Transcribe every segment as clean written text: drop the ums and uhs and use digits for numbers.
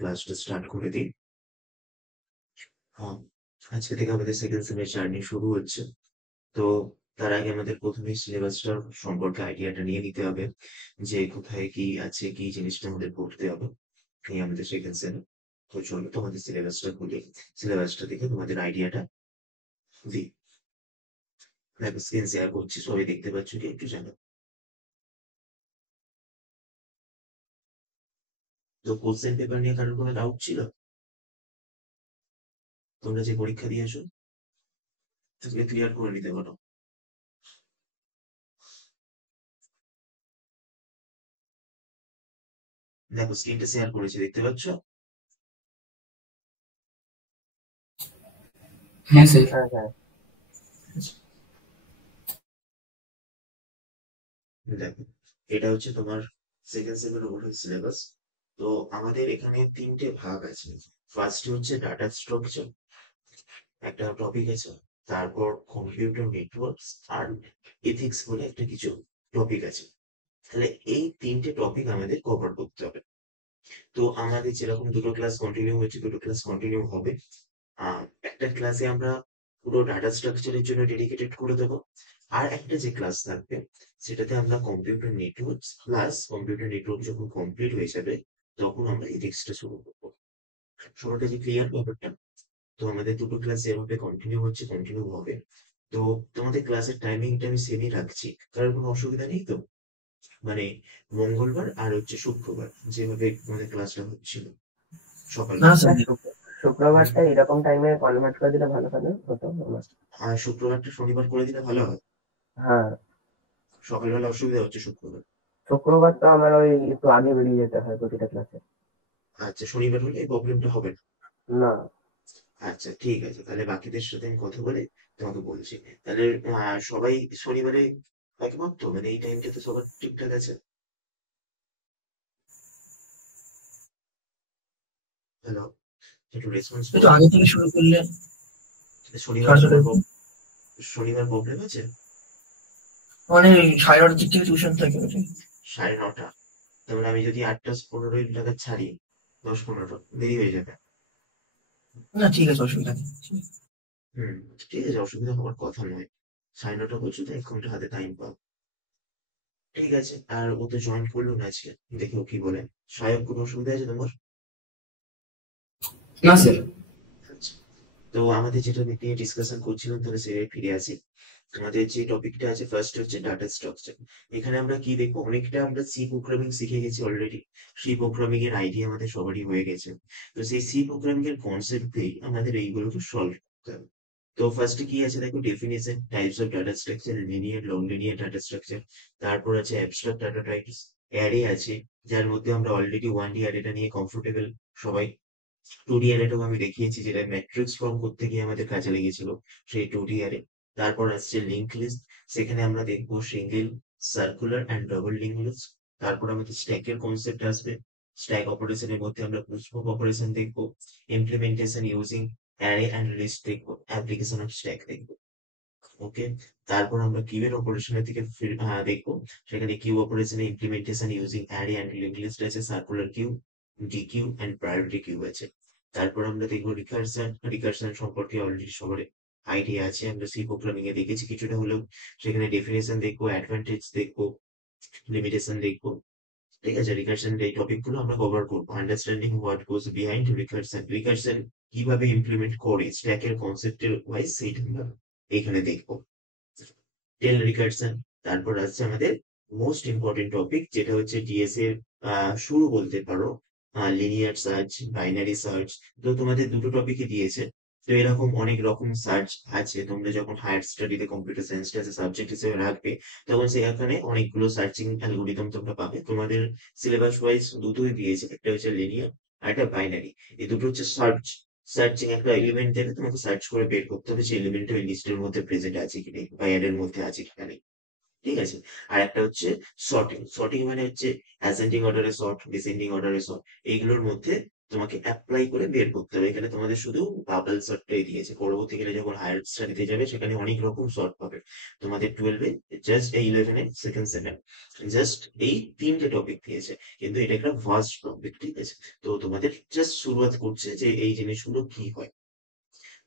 ক্লাসটা স্টার্ট করে দিই। হ্যাঁ, আজকে থেকে আমাদের সেকেন্ড সেমিস্টার জার্নি শুরু হচ্ছে। তো তার আগে আমাদের প্রথমে সিলেবাসটার সম্পর্কে আইডিয়াটা নিয়ে নিতে হবে, যে কোথায় কি আছে, কি জিনিসটা আমাদের পড়তে হবে এই আমাদের সেকেন্ড সেম। তো চলো তোমাদের সিলেবাসটা খুলি, সিলেবাসটা দেখে তোমাদের আইডিয়াটা দিই। দেখো স্ক্রিন শেয়ার করছি, সবাই দেখতে পাচ্ছ কি একটু জানো? তো কোশ্চেন পেপার নিয়ে কারোর কোনো ডাউট ছিল? তোমরা যে পরীক্ষা দিয়েছো সেগুলো ক্লিয়ার করে নিতে পারো। দেখো স্ক্রিনটা শেয়ার করেছি, দেখতে পাচ্ছ? হ্যাঁ স্যার। হ্যাঁ হ্যাঁ। আচ্ছা, দেখো এটা হচ্ছে তোমার সেকেন্ড সেমের ওভারঅল সিলেবাস। তো আমাদের এখানে তিনটে ভাগ আছে। ফার্স্ট হচ্ছে ডাটা স্ট্রাকচার, একটা টপিক আছে। তারপর কম্পিউটার নেটওয়ার্কস আর এথিক্স বলে একটা কিছু টপিক আছে। তাহলে এই তিনটে টপিক আমাদের কভার করতে হবে। তো আমাদের যেরকম দুটো ক্লাস কন্টিনিউ হচ্ছে, দুটো ক্লাস কন্টিনিউ হবে। একটা ক্লাসে আমরা পুরো ডাটা স্ট্রাকচারের জন্য ডেডিকেটেড করে দেবো। আর একটা যে ক্লাস থাকবে সেটাতে আমরা computer network plus computer network যখন কমপ্লিট হয়ে যাবে তখন আমরা এথিক্সটা শুরু করবো। সবার কাছে ক্লিয়ার ব্যাপারটা? তো আমাদের দুটো ক্লাস যেভাবে কন্টিনিউ হচ্ছে কন্টিনিউ হবে। তো তোমাদের ক্লাসের টাইমিংটা আমি সেমই রাখছি, কারণ কোনো অসুবিধা নেই তো? মানে মঙ্গলবার আর হচ্ছে শুক্রবার যেভাবে আমাদের ক্লাসটা হচ্ছিল না সকালবেলা। স্যার। না, শুক্রবারটা এরকম টাইমে কনভার্ট করে দিলে ভালো ভালো হতো আমার। আর শুক্রবারটা শনিবার করে দিলে ভালো হয়। হ্যাঁ, সকালবেলা অসুবিধা হচ্ছে শুক্রবার। শুক্রবার তো আমার ওই একটু আগে বেরিয়ে যেতে হয় প্রতিটা ক্লাসে। আচ্ছা, শনিবার হলে এই প্রবলেমটা হবে না। না। আচ্ছা ঠিক আছে, তাহলে বাকিদের সাথে আমি কথা বলে তোমাকে বলছি। তাহলে সবাই শনিবারে একমত তো? মানে এই টাইমটাতে সবার ঠিকঠাক আছে? হ্যালো, একটু রেসপন্স একটু করো। আগে থেকে শুরু করলে শনিবার সাড়ে তোমার ছটায়। শনিবার প্রবলেম আছে? মানে ওই 9:30 দিক থেকে টিউশন থাকে ওটাই। 9:30? তাহলে আমি যদি 8:15 টাকা ছাড়ি, 10-15 দেরি হয়ে যাবে। না ঠিক আছে, অসুবিধা নেই। হুম, ঠিক আছে, অসুবিধা হওয়ার কথা নয়। 9:30 বলছো তো 1 ঘন্টা হাতে টাইম পাও। ঠিক আছে, আর ও তো জয়েন করলো না আজকে, দেখি ও কি বলে। সায়ক, কোনো অসুবিধা আছে তোমার? না স্যার। আচ্ছা, তো আমাদের যেটা নিয়ে ডিসকাশন করছিলাম তাহলে সেটাই ফিরে আসি। আমাদের যে টপিকটা আছে ফার্স্ট হচ্ছে ডাটা স্ট্রাকচার। এখানে আমরা কি দেখবো, অনেকটা আমরা সি প্রোগ্রামিং শিখে গেছি অলরেডি। সি প্রোগ্রামিং এর আইডিয়া আমাদের সবারই হয়ে গেছে। তো সেই সি প্রোগ্রামিং এর কনসেপ্ট দিয়ে আমাদের এইগুলোকে সলভ করতে হবে। তো ফার্স্টে কি আছে দেখো, definition, types of data structure, linear, non linear data structure. তারপর আছে অ্যাবস্ট্রাক্ট ডাটা টাইপস। অ্যারে আছে, যার মধ্যে আমরা অলরেডি 1D অ্যারেটা নিয়ে কমফোর্টেবল সবাই। 2D অ্যারেটাও আমি দেখিয়েছি, যেটা ম্যাট্রিক্স ফর্ম করতে গিয়ে আমাদের কাজে লেগেছিল, সেই 2D অ্যারে। তারপর আসছে লিঙ্ক লিস্ট, সেখানে আমরা দেখবো single, circular and double link list. তারপর আমাদের স্ট্যাকের কনসেপ্ট আসবে, স্ট্যাক অপারেশনের মধ্যে আমরা পুশ-পপ অপারেশন দেখবো, implementation using array and list দেখবো, অ্যাপ্লিকেশন অফ স্ট্যাক দেখবো। ওকে, তারপর আমরা কিউয়ের অপারেশনের দিকে দেখবো। সেখানে কিউ অপারেশনের implementation using array and link list আছে, circular queue, dequeue and priority queue আছে। তারপর আমরা দেখবো রিকারশন। রিকারশন সম্পর্কে অলরেডি সবার আইডিয়া আছে, আমরা সি প্রোগ্রামিং এ দেখেছি কিছুটা হলেও। সেখানে ডেফিনেশন দেখবো, অ্যাডভান্টেজ দেখবো, লিমিটেশন দেখবো। ঠিক আছে, রিকারশন এই টপিক গুলো আমরা কভার করবো। Understanding what goes behind recursion, recursion কিভাবে ইমপ্লিমেন্ট করে স্ট্যাকের কনসেপ্টের ওয়াইজ, সেইটা আমরা এখানে দেখবো। টেল রিকারশন। তারপর আসছে আমাদের মোস্ট ইম্পর্টেন্ট টপিক, যেটা হচ্ছে ডিএস এর শুরু বলতে পারো, লিনিয়ার সার্চ, বাইনারি সার্চ। তো তোমাদের দুটো টপিকই দিয়েছে। তো এরকম অনেক রকম সার্চ আছে, তোমরা যখন হায়ার স্টাডিতে কম্পিউটার সায়েন্সটা সাবজেক্ট হিসেবে রাখবে তখন সেখানে অনেকগুলো সার্চিং অ্যালগোরিদম তোমরা পাবে। তোমাদের সিলেবাস ওয়াইজ দুটোই দিয়েছে, একটা হচ্ছে লিনিয়ার আর একটা বাইনারি। এই দুটো হচ্ছে সার্চ। সার্চিং একটা এলিমেন্ট দেবে, তোমাকে সার্চ করে বের করতে হবে যে এলিমেন্টটা ওই লিস্টের মধ্যে প্রেজেন্ট আছে কি নেই বা এর মধ্যে আছে কিনা নেই। ঠিক আছে। আর একটা হচ্ছে সর্টিং। সর্টিং মানে হচ্ছে অ্যাসেন্ডিং অর্ডারে সর্ট, ডিসেন্ডিং অর্ডারে সর্ট, এইগুলোর মধ্যে তোমাকে অ্যাপ্লাই করে বের করতে হবে। এখানে তোমাদের শুধু বাবল শর্টটাই দিয়েছে, পরবর্তীকালে যখন হায়ার স্টাডিতে যাবে সেখানে অনেক রকম শর্ট পাবে। তোমাদের 12-এ জাস্ট এই 11-এ সেকেন্ড সেমের জাস্ট এই 3টে টপিক দিয়েছে, কিন্তু এটা একটা ভাস্ট টপিক, ঠিক আছে? তো তোমাদের জাস্ট শুরুয়াত করছে যে এই জিনিসগুলো কি হয়।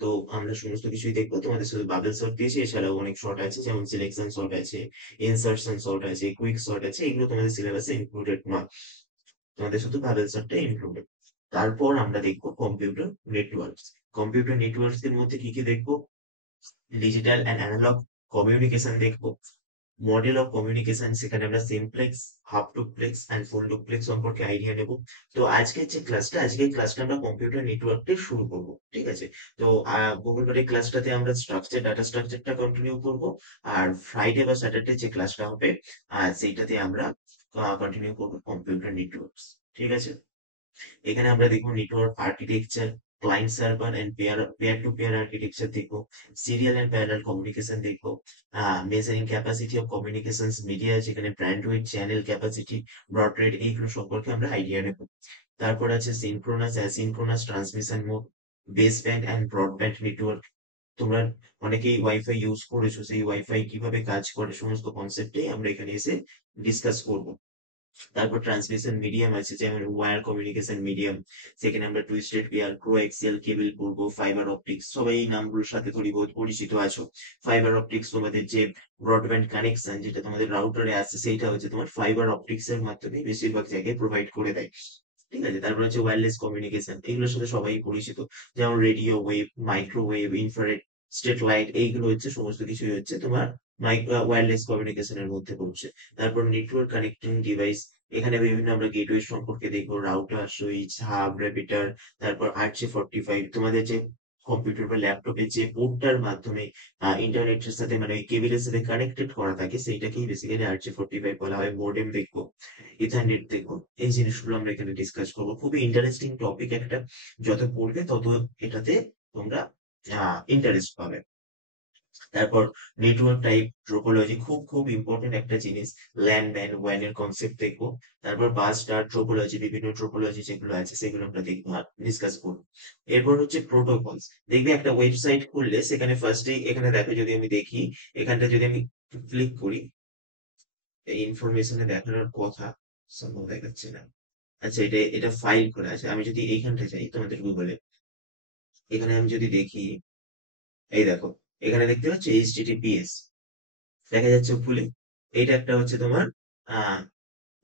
তো আমরা সমস্ত কিছুই দেখবো। তোমাদের শুধু বাবেল সর্ট দিয়েছি, এছাড়াও অনেক শর্ট আছে, যেমন সিলেকশন শর্ট আছে, ইনসার্শন শর্ট আছে, কুইক শর্ট আছে। এগুলো তোমাদের সিলেবাসে ইনক্লুডেড নয়, তোমাদের শুধু বাবেল শর্টটা ইনক্লুডেড। তারপর আমরা দেখবো কম্পিউটার নেটওয়ার্কস। কম্পিউটার নেটওয়ার্কস এর মধ্যে কি কি দেখবো? ডিজিটাল অ্যান্ড অ্যানালগ কমিউনিকেশন দেখবো, মডেল অফ কমিউনিকেশন, সেখানে আমরা simplex, half duplex and full duplex সম্পর্কে আইডিয়া নেব। তো আজকের ক্লাসটা আমরা কম্পিউটার নেটওয়ার্কটা শুরু করব, ঠিক আছে? তো মঙ্গলবারের ক্লাসটাতে আমরা ডাটা স্ট্রাকচারটা কন্টিনিউ করব, আর ফ্রাইডে বা স্যাটারডে যে ক্লাসটা হবে সেইটাতে আমরা কন্টিনিউ করবো কম্পিউটার নেটওয়ার্কস, ঠিক আছে? এখানে আমরা দেখবো network architecture, client server and peer to peer architecture দেখবো, সিরিয়াল এন্ড প্যারালাল কমিউনিকেশন দেখবো, measuring capacity of communications media, যেখানে bandwidth, channel capacity, baud rate, এইগুলো সম্পর্কে আমরা আইডিয়া নেব। তারপর আছে synchronous asynchronous transmission mode, base band and broadband network. তোমরা অনেকেই ওয়াইফাই ইউজ করেছো, সেই ওয়াইফাই কিভাবে কাজ করে সমস্ত কনসেপ্টে আমরা এখানে এসে ডিসকাস করবো। তারপর ট্রান্সমিশন মিডিয়াম আছে, যেমন ওয়্যার কমিউনিকেশন মিডিয়াম, সেখানে আমরা টুইস্টেড পেয়ার, কোএক্সিয়াল কেবল পড়বো, ফাইবার অপটিক্স, সবাই এই নামগুলোর সাথে থোড়ি বহুত পরিচিত আছো। ফাইবার অপটিক্স তোমাদের যে ব্রডব্যান্ড কানেকশন যেটা তোমাদের রাউটারে আসছে, সেইটা হচ্ছে তোমার ফাইবার অপটিক্স এর মাধ্যমে বেশিরভাগ জায়গায় প্রোভাইড করে দেয়, ঠিক আছে? তারপর হচ্ছে ওয়্যারলেস কমিউনিকেশন, এগুলোর সাথে সবাই পরিচিত, যেমন রেডিও ওয়েভ, মাইক্রোওয়েভ, ইনফ্রারেড, স্টেটলাইট, এইগুলো হচ্ছে সমস্ত কিছুই হচ্ছে তোমার ওয়্যারলেস কমিউনিকেশনের মধ্যে পড়ছে। তারপর নেটওয়ার্ক কানেক্টিং ডিভাইস, এখানে বিভিন্ন আমরা গেটওয়ে সম্পর্কে দেখবো, রাউটার, সুইচ, হাব, রেপিটার। তারপর RJ45, তোমাদের যে কম্পিউটার বা ল্যাপটপে যে পোর্টটার মাধ্যমে ইন্টারনেটের সাথে মানে ওই কেবিলের সাথে কানেক্টেড করা থাকে, সেইটাকেই বেসিক্যালি RJ45 বলা হয়। মোডেম দেখবো, ইথারনেট দেখবো, এই জিনিসগুলো আমরা এখানে ডিসকাস করবো। খুবই ইন্টারেস্টিং টপিক একটা, যত পড়বে তত এটাতে তোমরা ইন্টারেস্ট পাবে। তারপর নেটওয়ার্ক টাইপ ট্রোপোলজি, খুব খুব ইম্পর্টেন্ট একটা জিনিস, ল্যান ম্যান ওয়ান এর কনসেপ্ট দেখবো। তারপর বাস স্টার ট্রোপোলজি, বিভিন্ন ট্রোপোলজি যেগুলো আছে সেগুলো আমরা দেখবো আর ডিসকাস করবো। এরপর হচ্ছে প্রোটোকলস। দেখবে একটা ওয়েবসাইট খুললে সেখানে ফার্স্টে এখানে দেখো, যদি আমি দেখি এখানটা যদি আমি ক্লিক করি, এই ইনফরমেশনে দেখানোর কথা সম্ভব দেখাচ্ছে না। আচ্ছা, এটা ফাইল করে আছে। আমি যদি এইখানটা যাই তোমাদের গুগলে, এখানে আমি যদি দেখি, এই দেখো, এখানে দেখতে পাচ্ছ HTTPS দেখা যাচ্ছে উপকূলে। এইটা একটা হচ্ছে তোমার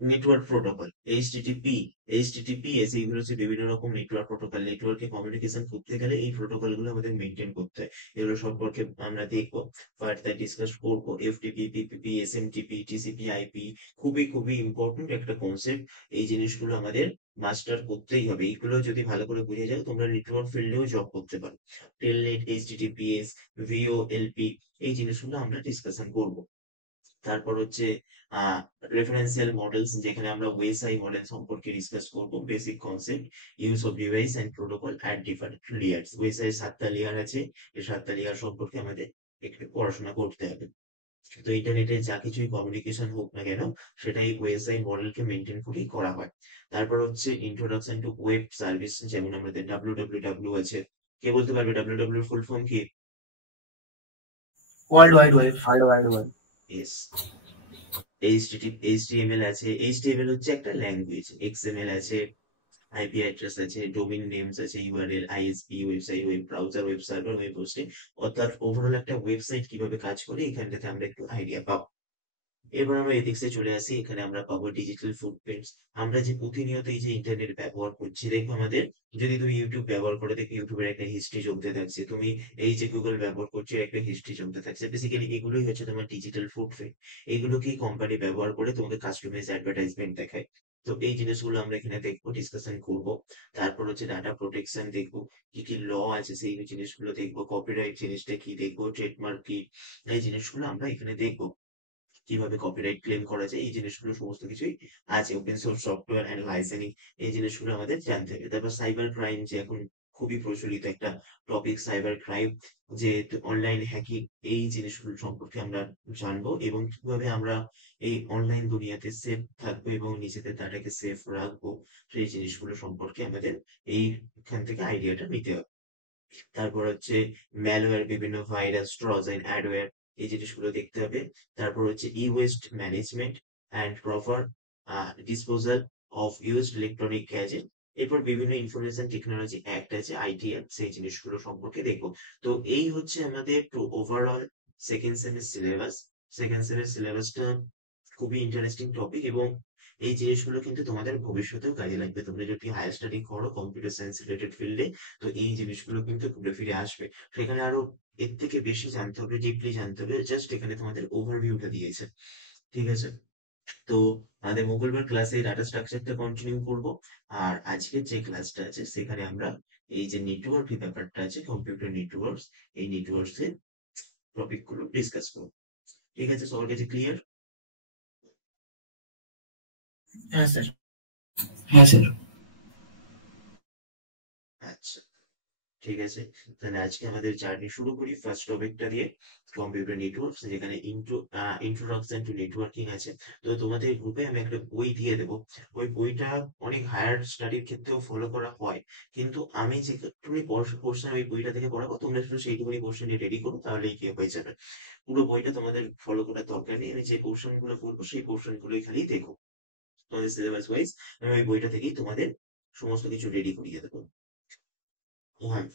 নেটওয়ার্ক প্রোটোকল। এইচটিটিপিএস, এইগুলো হচ্ছে বিভিন্ন রকম নেটওয়ার্ক প্রোটোকল। নেটওয়ার্কে কমিউনিকেশন করতে গেলে এই প্রোটোকল গুলো আমাদের মেনটেন করতে হয়। এগুলো সম্পর্কে আমরা দেখবো, ফার্দার ডিসকাস করবো। FTP, PPP, SMTP, TCP, IP, খুবই খুবই ইম্পর্টেন্ট একটা কনসেপ্ট। এই জিনিসগুলো আমাদের মাস্টার করতেই হবে। এইগুলো যদি ভালো করে বুঝে যাও, তোমরা নেটওয়ার্ক ফিল্ডেও জব করতে পারো। টেলনেট, এইচটিটিপিএস, ভিওএলপি, এই জিনিসগুলো আমরা ডিসকাশন করবো। তারপর হচ্ছে রেফারেন্সিয়াল মডেলস, যেখানে আমরা ওএসআই মডেল সম্পর্কে ডিসকাস করব। Basic concept, use of device and protocol at different layers. OSI 7টা লেয়ার আছে, এই 7টা লেয়ার সম্পর্কে আমাদের একটু পড়াশোনা করতে হবে। তো ইন্টারনেটে যা কিছুই কমিউনিকেশন হোক না কেন, সেটাই ওএসআই মডেলকে মেনটেন করেই করা হয়। তারপর হচ্ছে ইন্ট্রোডাকশন টু ওয়েব সার্ভিস, যেমন আমাদের ডাব্লিউ আছে। কে বলতে পারবে ডাব্লিউ ফুল ফর্ম কি? World wide web. World wide web. S. HTML আছে। এইচটিএমএল হচ্ছে একটা ল্যাঙ্গুয়েজ। এক্সএমএল আছে, আইপি অ্যাড্রেস আছে, ডোমেইন নেমস আছে, URL, ISP, website, web browser, web server, web hosting. অর্থাৎ ওভারঅল একটা ওয়েবসাইট কিভাবে কাজ করে এখানটাতে আমরা একটু আইডিয়া পাবো। এবার আমরা এথিক্সে চলে আসি। এখানে আমরা পাবো ডিজিটাল ফুটপ্রিন্টস। আমরা যে প্রতিনিয়ত এই যে ইন্টারনেট ব্যবহার করছি, দেখো আমাদের, যদি তুমি ইউটিউব ব্যবহার করে দেখো, ইউটিউবের একটা হিস্ট্রি জমতে থাকছে। তুমি এই যে গুগল ব্যবহার করছো, এর একটা হিস্ট্রি জমতে থাকছে। বেসিক্যালি এগুলোই হচ্ছে তোমার ডিজিটাল ফুটপ্রিন্ট। এগুলোকেই কোম্পানি ব্যবহার করে তোমাকে কাস্টমাইজ অ্যাডভার্টাইজমেন্ট দেখায়। তো এই জিনিসগুলো আমরা এখানে দেখবো, ডিসকাশন করব। তারপর হচ্ছে ডাটা প্রোটেকশন দেখবো, কি কি ল আছে সেই জিনিসগুলো দেখবো। কপিরাইট জিনিসটা কি দেখবো, ট্রেডমার্ক কি, এই জিনিসগুলো আমরা এখানে দেখবো। কিভাবে কপিরাইট ক্লেম করা যায়, এই জিনিসগুলো সমস্ত কিছুই আছে। Open source software and licensing, এই জিনিসগুলো আমাদের জানতে হবে। তারপর সাইবার ক্রাইম, যে এখন খুবই প্রচলিত একটা টপিক সাইবার ক্রাইম, যে অনলাইন হ্যাকিং, এই জিনিসগুলো সম্পর্কে আমরা জানবো এবং কিভাবে আমরা এই অনলাইন দুনিয়াতে সেফ থাকবো এবং নিজেদের ডাটাকে সেফ রাখবো, সেই জিনিসগুলো সম্পর্কে আমাদের এইখান থেকে আইডিয়াটা নিতে হবে। তারপর হচ্ছে ম্যালওয়্যার, বিভিন্ন ভাইরাস, ট্রোজান, অ্যাডওয়্যার, এই জিনিসগুলো দেখতে হবে। তারপর হচ্ছে e waste management and proper disposal of used electronic gadget. এরপর বিভিন্ন ইনফরমেশন টেকনোলজি অ্যাক্ট আছে, আইটিএল, সেই জিনিসগুলো সম্পর্কে দেখবো। তো এই হচ্ছে আমাদের ওভারঅল সেকেন্ড সেমের সিলেবাস। সেকেন্ড সেমের সিলেবাসটা খুবই ইন্টারেস্টিং টপিক এবং এই জিনিসগুলো কিন্তু তোমাদের ভবিষ্যতেও কাজে লাগবে। তোমরা যদি হায়ার স্টাডি করো কম্পিউটার সায়েন্স রিলেটেড ফিল্ডে, তো এই জিনিসগুলো কিন্তু ঘুরে ফিরে আসবে। সেখানে আরো এর থেকে বেশি জানতে হবে, ডিপলি জানতে হবে, জাস্ট এখানে তোমাদের ওভারভিউটা দিয়েছে। ঠিক আছে, তো আমাদের মঙ্গলবার ক্লাসে ডাটা স্ট্রাকচারটা কন্টিনিউ করব। আর আজকের যে ক্লাসটা আছে সেখানে আমরা এই যে নেটওয়ার্ক ব্যাপারটা আছে, কম্পিউটার নেটওয়ার্কস, এই নেটওয়ার্কস এর টপিক গুলো ডিসকাস করবো। ঠিক আছে, সবার কাছে ক্লিয়ার? হ্যাঁ স্যার। হ্যাঁ স্যার। আচ্ছা, ঠিক আছে, তাহলে আজকে আমাদের জার্নি শুরু করি ফার্স্ট টপিকটা দিয়ে, কম্পিউটার নেটওয়ার্কস, যেখানে ইন্ট্রোডাকশন টু নেটওয়ার্কিং আছে। তো তোমাদের গ্রুপে আমি একটা বই দিয়ে দেবো। ওই বইটা অনেক হায়ার স্টাডির ক্ষেত্রেও ফলো করা হয়, কিন্তু আমি যেটুকুনি পোর্শন ওই বইটা থেকে পড়াবো, তোমরা শুধু সেইটুকুনি পোর্শন রেডি করো, তাহলেই কি হয়ে যাবে। পুরো বইটা তোমাদের ফলো করার দরকার নেই, আমি যে পোর্শন গুলো বলবো সেই পোর্শন গুলোই খালি দেখো। তোমাদের সিলেবাস ওয়াইজ আমি ওই বইটা থেকেই তোমাদের সমস্ত কিছু রেডি করিয়ে দেবো। হ্যাঁ,